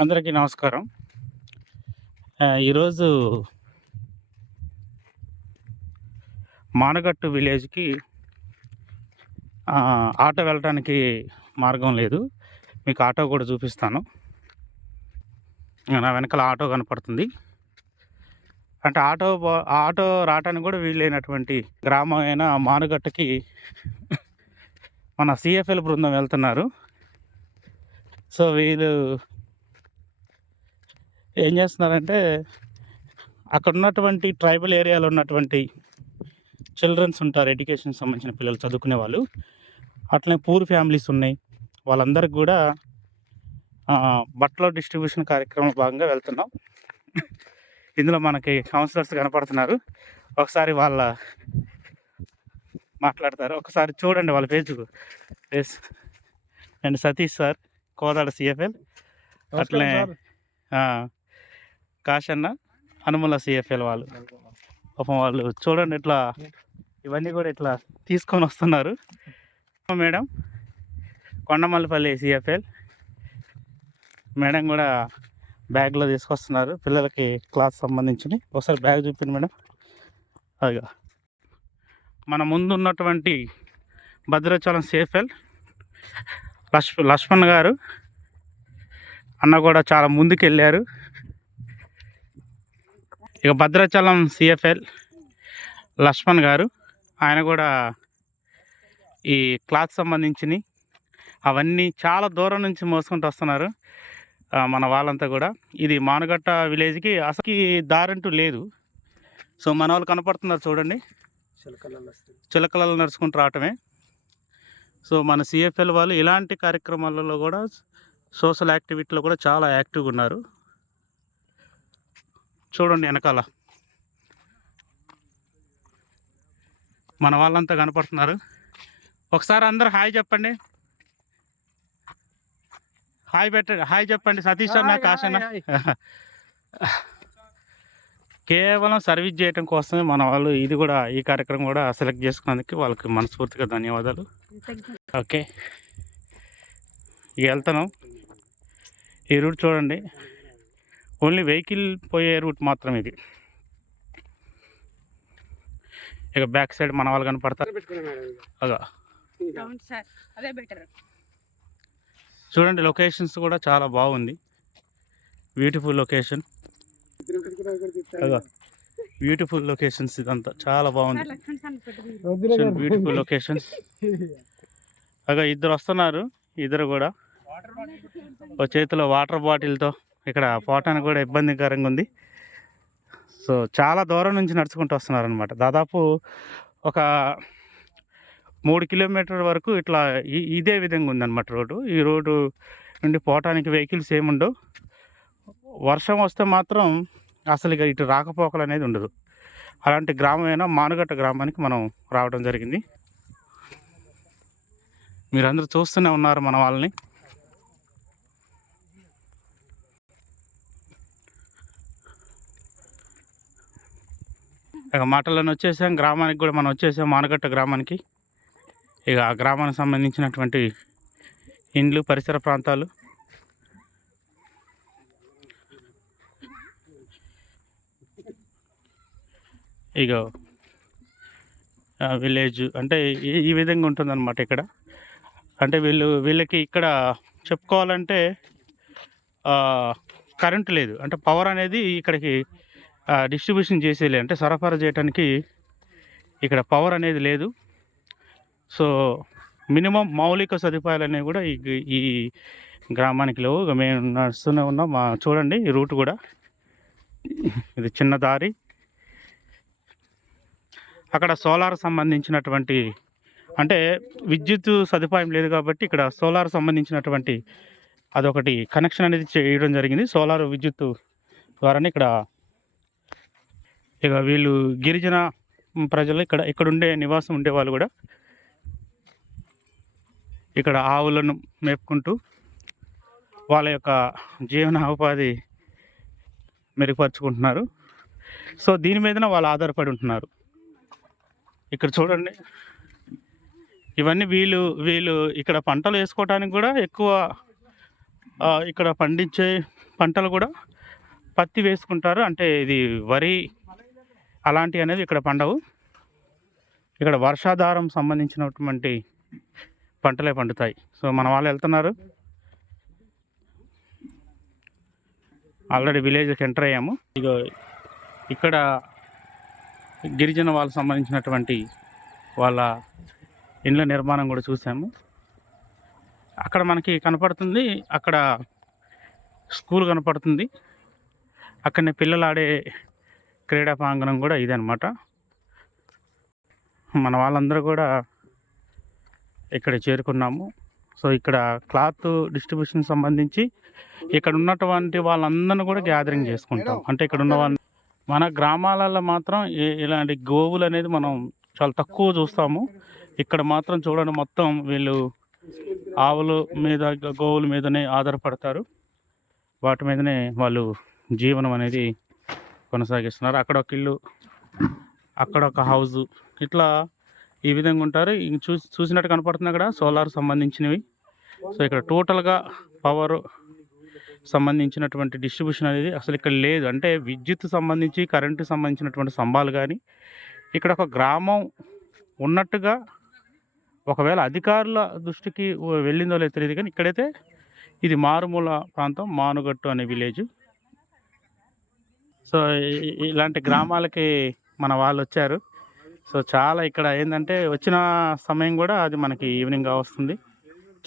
అందరికీ నమస్కారం. ఈరోజు మానగట్టు విలేజ్‌కి ఆటో వెళ్ళటానికి మార్గం లేదు. మీకు ఆటో కూడా చూపిస్తాను. నా వెనకాల ఆటో కనపడుతుంది. అంటే ఆటో రావటానికి కూడా వీల్లేనటువంటి గ్రామమైన మానుగట్టుకి మన సీఎఫ్ఎల్ బృందం వెళ్తున్నారు. సో, వీళ్ళు ఏం చేస్తున్నారంటే, అక్కడ ఉన్నటువంటి ట్రైబల్ ఏరియాలో ఉన్నటువంటి చిల్డ్రన్స్ ఉంటారు, ఎడ్యుకేషన్‌కి సంబంధించిన పిల్లలు చదువుకునే వాళ్ళు. అట్లనే పూర్ ఫ్యామిలీస్ ఉన్నాయి. వాళ్ళందరికి కూడా బట్టల డిస్ట్రిబ్యూషన్ కార్యక్రమంలో భాగంగా వెళ్తున్నాం. ఇందులో మనకి కౌన్సిలర్స్ కనపడుతున్నారు. ఒకసారి మాట్లాడతారు. ఒకసారి చూడండి వాళ్ళ face. And Satish sir, Kodad CFL. అట్లనే కాశన్న, హనుమల సిఎఫ్ఎల్ వాళ్ళు. పాపం వాళ్ళు చూడండి ఇట్లా ఇవన్నీ కూడా ఇట్లా తీసుకొని వస్తున్నారు. మేడం కొండమల్లిపల్లి సిఎఫ్ఎల్ మేడం కూడా బ్యాగ్లో తీసుకొస్తున్నారు పిల్లలకి క్లాస్ సంబంధించి. ఒకసారి బ్యాగ్ చూపించండి మేడం. అదిగా మన ముందు ఉన్నటువంటి భద్రాచలం సిఎఫ్ఎల్ లక్ష్మణ్ గారు అన్న కూడా చాలా ముందుకు వెళ్ళారు. ఇక భద్రాచలం సిఎఫ్ఎల్ లక్ష్మణ్ గారు, ఆయన కూడా ఈ క్లాత్ సంబంధించినవి అవన్నీ చాలా దూరం నుంచి మోసుకుంటూ వస్తున్నారు మన వాళ్ళంతా కూడా. ఇది మానుగట్ట విలేజ్కి అసలు దారంటూ లేదు. సో మన వాళ్ళు కనపడుతున్నారు చూడండి, చిలకలలో నడుచుకుంటూ రావటమే. సో మన సిఎఫ్ఎల్ వాళ్ళు ఇలాంటి కార్యక్రమాలలో కూడా, సోషల్ యాక్టివిటీలో కూడా చాలా యాక్టివ్గా ఉన్నారు. చూడండి వెనకాల మన వాళ్ళంతా కనపడుతున్నారు. ఒకసారి అందరూ హాయ్ చెప్పండి. హాయ్ చెప్పండి. సతీష్ అన్న, కాశన్న. కేవలం సర్వీస్ చేయటం కోసమే మన వాళ్ళు ఈ కార్యక్రమం కూడా సెలెక్ట్ చేసుకున్నందుకు వాళ్ళకి మనస్ఫూర్తిగా ధన్యవాదాలు. ఓకే, ఇక వెళ్తున్నాం. ఈ రూట్ చూడండి, ఓన్లీ వెహికల్ పోయే రూట్ మాత్రం ఇది. ఇక బ్యాక్ సైడ్ మన వాళ్ళు కనపడతారు. అదా చూడండి, లొకేషన్స్ కూడా చాలా బాగుంది. Beautiful location. బ్యూటిఫుల్ లొకేషన్స్, ఇదంతా చాలా బాగుంది. Beautiful locations. అగా ఇద్దరు వస్తున్నారు, ఇద్దరు కూడా ఒక చేతిలో వాటర్ బాటిల్తో. ఇక్కడ పోవటానికి కూడా ఇబ్బందికరంగా ఉంది. సో చాలా దూరం నుంచి నడుచుకుంటూ వస్తున్నారు అనమాట. దాదాపు ఒక 3 కిలోమీటర్ వరకు ఇట్లా ఇదే విధంగా ఉందన్నమాట రోడ్డు. ఈ రోడ్డు నుండి పోవటానికి వెహికల్స్ ఏముండవు. వర్షం వస్తే మాత్రం అసలు ఇక ఇటు రాకపోకలు అనేది ఉండదు. అలాంటి గ్రామమైన మానుగట్ట గ్రామానికి మనం రావడం జరిగింది. మీరందరూ చూస్తూనే ఉన్నారు మన వాళ్ళని. ఇక మాటలను వచ్చేసాం, గ్రామానికి కూడా మనం వచ్చేసాం, మానుగట్ట గ్రామానికి. ఇక ఆ గ్రామానికి సంబంధించినటువంటి ఇండ్లు, పరిసర ప్రాంతాలు. ఇక విలేజ్ అంటే ఈ విధంగా ఉంటుందన్నమాట ఇక్కడ. అంటే వీళ్ళకి ఇక్కడ చెప్పుకోవాలంటే కరెంటు లేదు. అంటే పవర్ అనేది ఇక్కడికి డిస్ట్రిబ్యూషన్ చేసేలే, అంటే సరఫరా చేయడానికి ఇక్కడ పవర్ అనేది లేదు. సో మినిమం మౌలిక సదుపాయాలు అనేవి కూడా ఈ గ్రామానికి లేవు. ఇక మేము నడుస్తూనే ఉన్నాం. చూడండి ఈ రూట్ కూడా, ఇది చిన్న దారి. అక్కడ సోలార్ సంబంధించినటువంటి, అంటే విద్యుత్ సదుపాయం లేదు కాబట్టి ఇక్కడ సోలార్ సంబంధించినటువంటి అదొకటి కనెక్షన్ అనేది చేయడం జరిగింది. సోలార్ విద్యుత్ ద్వారానే ఇక వీళ్ళు గిరిజన ప్రజలు ఇక్కడ ఉండే నివాసం ఉండేవాళ్ళు కూడా ఇక్కడ ఆవులను మేపుకుంటూ వాళ్ళ యొక్క జీవనోపాధి మెరుగుపరుచుకుంటున్నారు. సో దీని మీదనే వాళ్ళు ఆధారపడి ఉంటున్నారు. ఇక్కడ చూడండి, ఇవన్నీ వీళ్ళు ఇక్కడ పంటలు వేసుకోవడానికి కూడా ఎక్కువ ఇక్కడ పండించే పంటలు కూడా పత్తి వేసుకుంటారు. అంటే ఇది వరి అలాంటివి అనేది ఇక్కడ పండవు. ఇక్కడ వర్షాధారం సంబంధించినటువంటి పంటలే పండుతాయి. సో మన వాళ్ళు వెళ్తున్నారు. ఆల్రెడీ విలేజ్కి ఎంటర్ అయ్యాము. ఇగో ఇక్కడ గిరిజన వాళ్ళకి సంబంధించినటువంటి వాళ్ళ ఇండ్ల నిర్మాణం కూడా చూసాము. అక్కడ మనకి కనపడుతుంది, అక్కడ స్కూల్ కనపడుతుంది. అక్కడనే పిల్లలు ఆడే క్రీడా ప్రాంగణం కూడా ఇదే అనమాట. మన వాళ్ళందరూ కూడా ఇక్కడ చేరుకున్నాము. సో ఇక్కడ క్లాత్ డిస్ట్రిబ్యూషన్ సంబంధించి ఇక్కడ ఉన్నటువంటి వాళ్ళందరినీ కూడా గ్యాదరింగ్ చేసుకుంటాం. అంటే ఇక్కడ ఉన్న వాళ్ళు మన గ్రామాలలో మాత్రం ఇలాంటి గోవులు అనేది మనం చాలా తక్కువ చూస్తాము. ఇక్కడ మాత్రం చూడండి, మొత్తం వీళ్ళు ఆవుల మీద గోవుల మీదనే ఆధారపడతారు. వాటి మీదనే వాళ్ళు జీవనం అనేది కొనసాగిస్తున్నారు. అక్కడ ఒక ఇల్లు, అక్కడ ఒక హౌస్, ఇట్లా ఈ విధంగా ఉంటారు. చూసినట్టు కనపడుతుంది అక్కడ సోలార్ సంబంధించినవి. సో ఇక్కడ టోటల్గా పవర్ సంబంధించినటువంటి డిస్ట్రిబ్యూషన్ అనేది అసలు ఇక్కడ లేదు. అంటే విద్యుత్ సంబంధించి కరెంటు సంబంధించినటువంటి స్తంభాలు కానీ ఇక్కడ ఒక గ్రామం ఉన్నట్టుగా ఒకవేళ అధికారుల దృష్టికి వెళ్ళిందో లేదో తెలియదు, కానీ ఇక్కడైతే ఇది మారుమూల ప్రాంతం, మానుగట్టు అనే విలేజ్. సో ఇలాంటి గ్రామాలకి మన వాళ్ళు వచ్చారు. సో చాలా ఇక్కడ ఏంటంటే వచ్చిన సమయం కూడా అది మనకి ఈవినింగ్ వస్తుంది.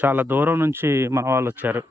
చాలా దూరం నుంచి మన వాళ్ళు వచ్చారు.